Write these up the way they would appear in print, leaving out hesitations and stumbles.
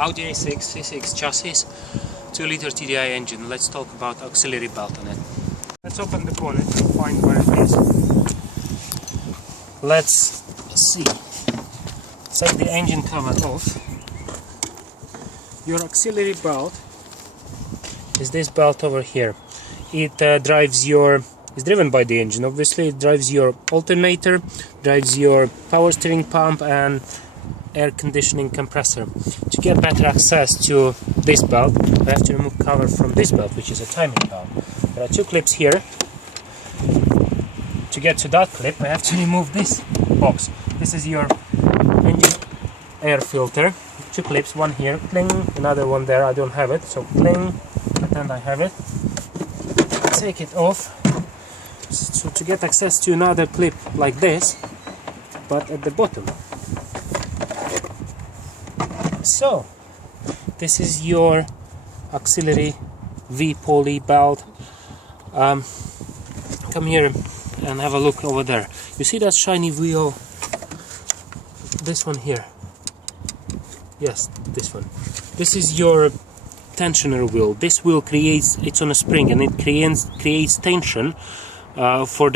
Audi A6 C6 chassis, 2-liter TDI engine. Let's talk about auxiliary belt on it. Let's open the bonnet and find where it is. Let's see. Take the engine cover off. Your auxiliary belt is this belt over here. It is driven by the engine. Obviously, it drives your alternator, drives your power steering pump and air conditioning compressor. To get better access to this belt, I have to remove cover from this belt, which is a timing belt. There are two clips here. To get to that clip, I have to remove this box. This is your engine air filter. Two clips, one here, cling, another one there. I don't have it, so cling, pretend I have it. Take it off. So to get access to another clip like this, but at the bottom. So this is your auxiliary V-poly belt. Come here and have a look over there. You see that shiny wheel? This one here. Yes, this one. This is your tensioner wheel. This wheel it's on a spring and it creates tension for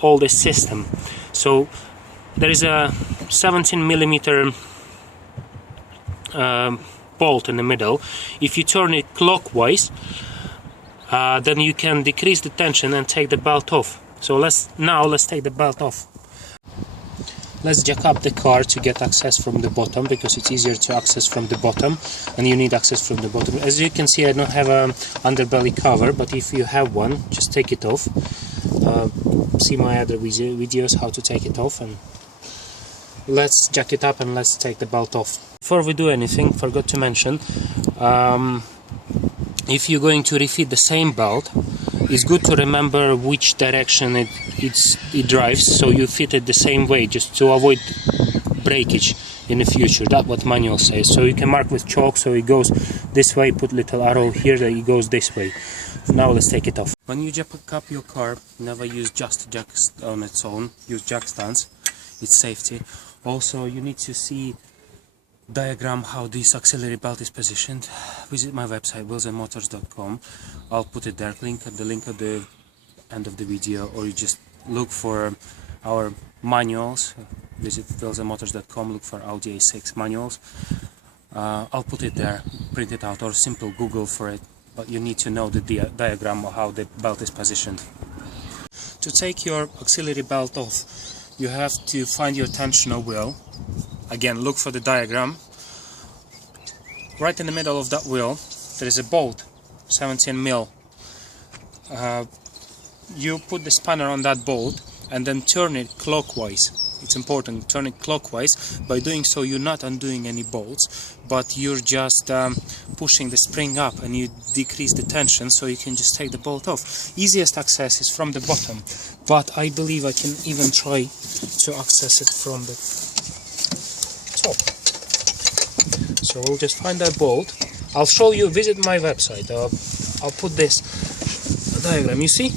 all the system. So there is a 17mm bolt in the middle. If you turn it clockwise, then you can decrease the tension and take the belt off. So let's take the belt off. Let's jack up the car to get access from the bottom, because it's easier to access from the bottom and you need access from the bottom. As you can see, I don't have an underbelly cover, but if you have one, just take it off. See my other videos how to take it off, and let's jack it up and let's take the belt off. Before we do anything, forgot to mention, if you're going to refit the same belt, it's good to remember which direction it drives, so you fit it the same way, just to avoid breakage in the future. That's what manual says. So you can mark with chalk, so it goes this way, put little arrow here that it goes this way. Now let's take it off. When you jack up your car, never use just jack on its own, use jack stands. It's safety. Also, you need to see diagram how this auxiliary belt is positioned. Visit my website wheelsandmotors.com. I'll put it there, the link at the end of the video, or you just look for our manuals. Visit wheelsandmotors.com, look for Audi A6 manuals. I'll put it there, print it out, or simple Google for it, but you need to know the diagram of how the belt is positioned. To take your auxiliary belt off, you have to find your tensioner wheel. Again, look for the diagram. Right in the middle of that wheel there is a bolt, 17mm. You put the spanner on that bolt and then turn it clockwise. It's important, turn it clockwise. By doing so, you're not undoing any bolts, but you're just pushing the spring up, and you decrease the tension, so you can just take the bolt off. Easiest access is from the bottom, but I believe I can even try to access it from the top. So we'll just find that bolt. I'll show you, visit my website. I'll put this diagram. You see,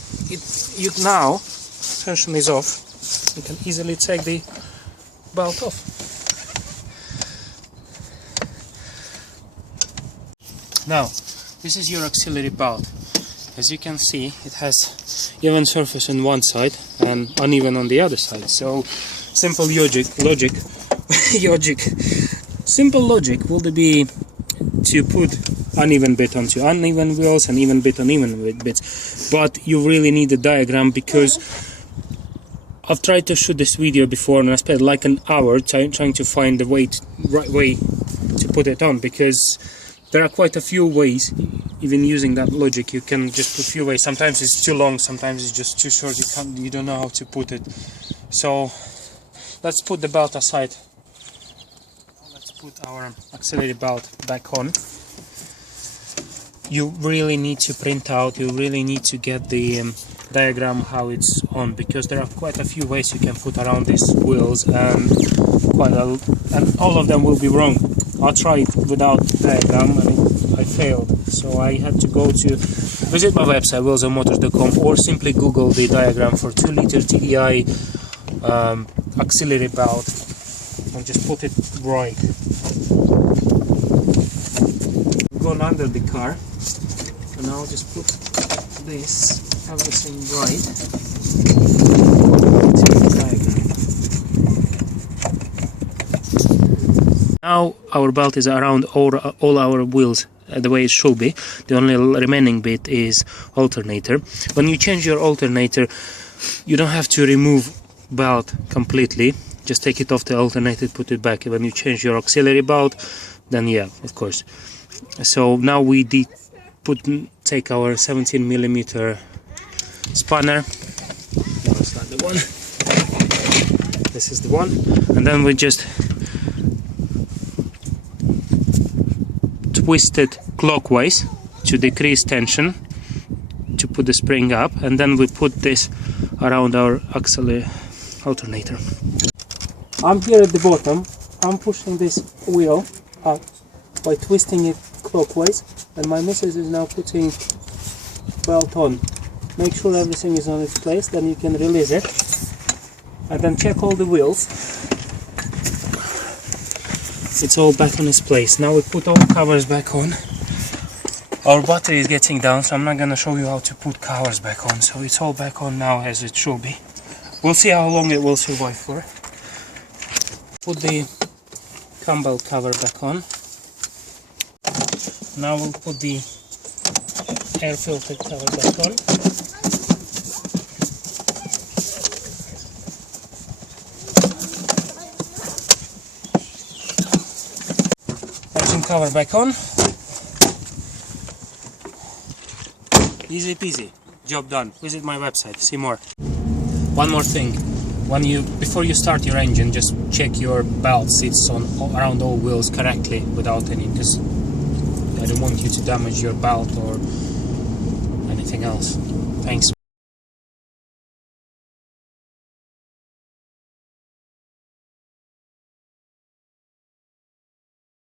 now tension is off. You can easily take the belt off. Now, this is your auxiliary belt. As you can see, it has even surface on one side and uneven on the other side. So, simple logic would be to put uneven bit onto uneven wheels and even bit on even bits. But you really need a diagram, because I've tried to shoot this video before and I spent like an hour trying to find the right way to put it on, because there are quite a few ways. Even using that logic, you can just put a few ways. Sometimes it's too long, sometimes it's just too short. You don't know how to put it. So let's put the belt aside. Let's put our auxiliary belt back on. You really need to print out, you really need to get the diagram how it's on, because there are quite a few ways you can put around these wheels, and all of them will be wrong. I tried without diagram and I failed, so I had to go to visit my website wheelsandmotors.com, or simply Google the diagram for 2-liter TDI auxiliary belt and just put it right. gone under the car, and I'll just put this everything right to the diagram. Now our belt is around all our wheels the way it should be. The only remaining bit is alternator. When you change your alternator, you don't have to remove belt completely. Just take it off the alternator, put it back. When you change your auxiliary belt, then yeah, of course. So now we take our 17mm spanner. No, it's not the one. This is the one, and then we just twist it clockwise to decrease tension, to put the spring up, and then we put this around our auxiliary alternator. I'm here at the bottom. I'm pushing this wheel up by twisting it clockwise, and my missus is now putting belt on. Make sure everything is on its place, then you can release it, and then check all the wheels. It's all back on its place. Now we put all covers back on. Our battery is getting down, so I'm not gonna show you how to put covers back on. So it's all back on now as it should be. We'll see how long it will survive for. Put the cam belt cover back on. Now we'll put the air filter cover back on. Engine cover back on. Easy peasy, job done. Visit my website, see more. One more thing, before you start your engine, just check your belt sits on around all wheels correctly without any, because I don't want you to damage your belt or anything else. Thanks.